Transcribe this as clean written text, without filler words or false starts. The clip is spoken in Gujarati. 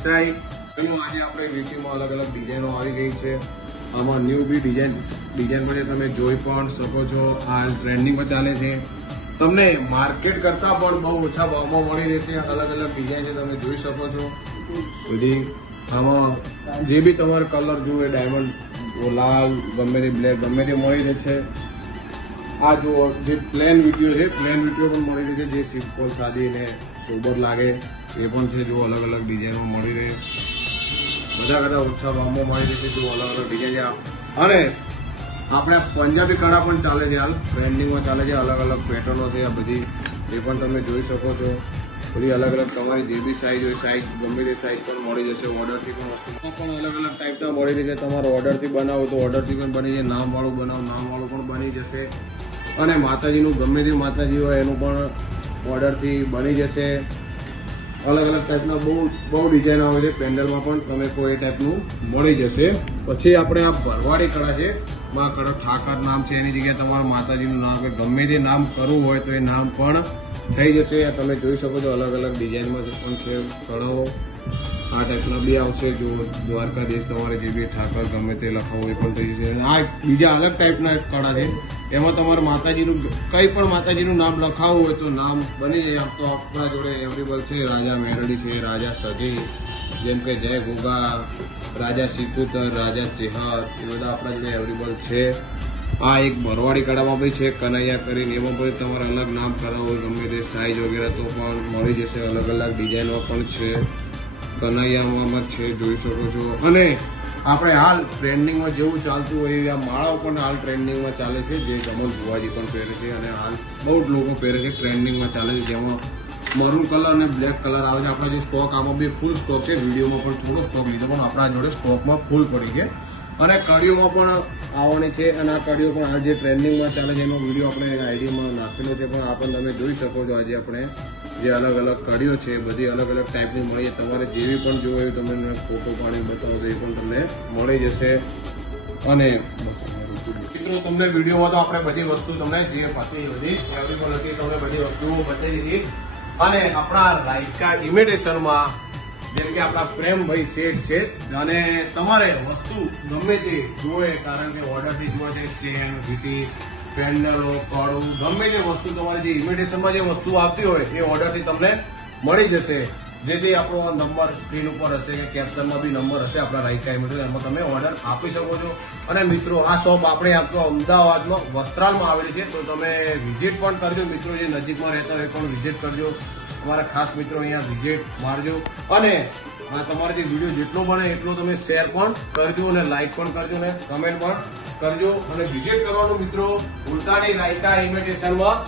દેસાઈ। આજે આપણે વીટીમાં અલગ અલગ ડિઝાઇનો આવી ગઈ છે। આમાં ન્યૂ બી ડિઝાઇન પણ તમે જોઈ પણ શકો છો। હાલ ટ્રેન્ડિંગમાં ચાલે છે। તમને માર્કેટ કરતાં પણ બહુ ઓછા ભાવમાં મળી રહેશે। અલગ અલગ ડિઝાઇન છે, તમે જોઈ શકો છો બધી। આમાં જે બી તમારે કલર જોઈએ, ડાયમંડ, લાલ, ગમે તે બ્લેક, ગમે તે મળી રહે છે। આ જો જે પ્લેન વિડીયો છે, પ્લેન વિડીયો પણ મળી રહે છે, જે સિમ્પલ સાદી ને સોબર લાગે એ પણ છે। જો અલગ અલગ ડિઝાઇનો મળી રહે, બધા કરતાં ઓછા ભાવમાં મળી રહેશે। જો અલગ અલગ ડિઝાઇન છે। અને આપણે પંજાબી કડા પણ ચાલે છે, હાલ ટ્રેન્ડિંગમાં ચાલે છે। અલગ અલગ પેટર્નો છે આ બધી, એ પણ તમે જોઈ શકો છો। બધી અલગ અલગ તમારી જે બી સાઇઝ હોય, સાઇઝ ગમે તે સાઇઝ પણ મળી જશે। ઓર્ડરથી પણ વસ્તુમાં પણ અલગ અલગ ટાઈપના મળી રહેશે। તમારે ઓર્ડરથી બનાવો તો ઓર્ડરથી પણ બની જાય, નામવાળું બનાવો નામવાળું પણ બની જશે। અને માતાજીનું ગમે તે માતાજી હોય એનું પણ ઓર્ડરથી બની જશે। અલગ અલગ ટાઈપના બહુ ડિઝાઇન આવે છે। પેન્ડલમાં પણ તમે કોઈ ટાઈપનું મળી જશે। પછી આપણે આ ભરવાડી કળા છે, માં કળા ઠાકર નામ છે, એની જગ્યાએ તમારું માતાજીનું નામ ગમે તે નામ કરવું હોય તો એ નામ પણ થઈ જશે। આ તમે જોઈ શકો છો, અલગ અલગ ડિઝાઇનમાં પણ છે કળાઓ। આ ટાઈપના બી આવશે। જો દ્વારકાધીશ તમારે જે બી ઠાકર ગમે તે લખાવો એ પણ થઈ જશે। આ બીજા અલગ ટાઈપના કળા છે, એમાં તમારે માતાજીનું કંઈ પણ માતાજીનું નામ લખાવવું હોય તો નામ બની જાય। આમ તો આપણા જોડે એવેલેબલ છે। રાજા મેરડી છે, રાજા સધી, જેમ કે જય ગોગા, રાજા સિકુતર, રાજા ચેહર, એ બધા આપણા જોડે એવેલેબલ છે। આ એક ભરવાડી કળામાં બી છે, કનૈયા કરીને, એમાં પણ તમારે અલગ નામ કરાવવું હોય ગમે તે સાઇઝ વગેરે તો પણ મળી જશે। અલગ અલગ ડિઝાઇનમાં પણ છે, કનૈયામાં છે, જોઈ શકો છો। અને આપણે હાલ ટ્રેન્ડિંગમાં જેવું ચાલતું હોય એ આ માળાઓ પણ હાલ ટ્રેન્ડિંગમાં ચાલે છે, જે ગમન ભુવાજી પણ પહેરે છે। અને હાલ બહુ જ લોકો પહેરે છે, ટ્રેન્ડિંગમાં ચાલે છે, જેમાં મરૂન કલર અને બ્લેક કલર આવે છે। આપણા જે સ્ટોક આમાં બી ફૂલ સ્ટોક છે। વિડીયોમાં પણ થોડો સ્ટોક લીધો, પણ આપણા જોડે સ્ટોકમાં ફૂલ પડી છે। અને કડીઓમાં પણ આવવાની છે। અને આ કડીઓ પણ હાલ જે ટ્રેન્ડિંગમાં ચાલે છે એનો વિડીયો આપણે આઈડીમાં નાખેલો છે, પણ આ પણ તમે જોઈ શકો છો। આજે આપણે જે અલગ અલગ કડીઓ છે બધી અલગ અલગ ટાઈપની મળી છે। તમારે જેવી પણ જોવું હોય તમને ફોટો પાડી બતાવો તો એ પણ તમને મળી જશે। અને મિત્રો તમને વિડીયોમાં તો આપણે બધી વસ્તુ તમને જે હતી બધી અવેલેબલ હતી, તમને બધી વસ્તુઓ બતાવી દીધી। અને આપણા રાયકા ઇમિટેશનમાં જેમ કે આપણા પ્રેમભાઈ શેઠ છે, અને તમારે વસ્તુ ગમે તે જોવે, કારણ કે ઓર્ડરથી જોવે છે, ચેન, ઘીટી, પેન્ડલો, કડું, ગમે તે વસ્તુ તમારી જે ઇમિટેશનમાં જે વસ્તુ આવતી હોય એ ઓર્ડરથી તમને મળી જશે। જેથી આપણો નંબર સ્ક્રીન ઉપર હશે કે કેપ્શનમાં બી નંબર હશે આપણા રાયકા ઇમિટેશન, એમાં તમે ઓર્ડર આપી શકો છો। અને મિત્રો આ શોપ આપણે આપણો અમદાવાદમાં વસ્ત્રાલમાં આવેલી છે, તો તમે વિઝિટ પણ કરજો। મિત્રો જે નજીકમાં રહેતા હોય એ પણ વિઝિટ કરજો। અમારા ખાસ મિત્રો અહીંયા વિઝિટ મારજો। અને આ તમારાથી વિડીયો જેટલો બને એટલો તમે શેર પણ કરજો, અને લાઈક પણ કરજો, અને કમેન્ટ પણ કરજો। અને વિઝિટ કરવાનું મિત્રો ભૂલતા નહીં રાયકા ઇમિટેશનમાં।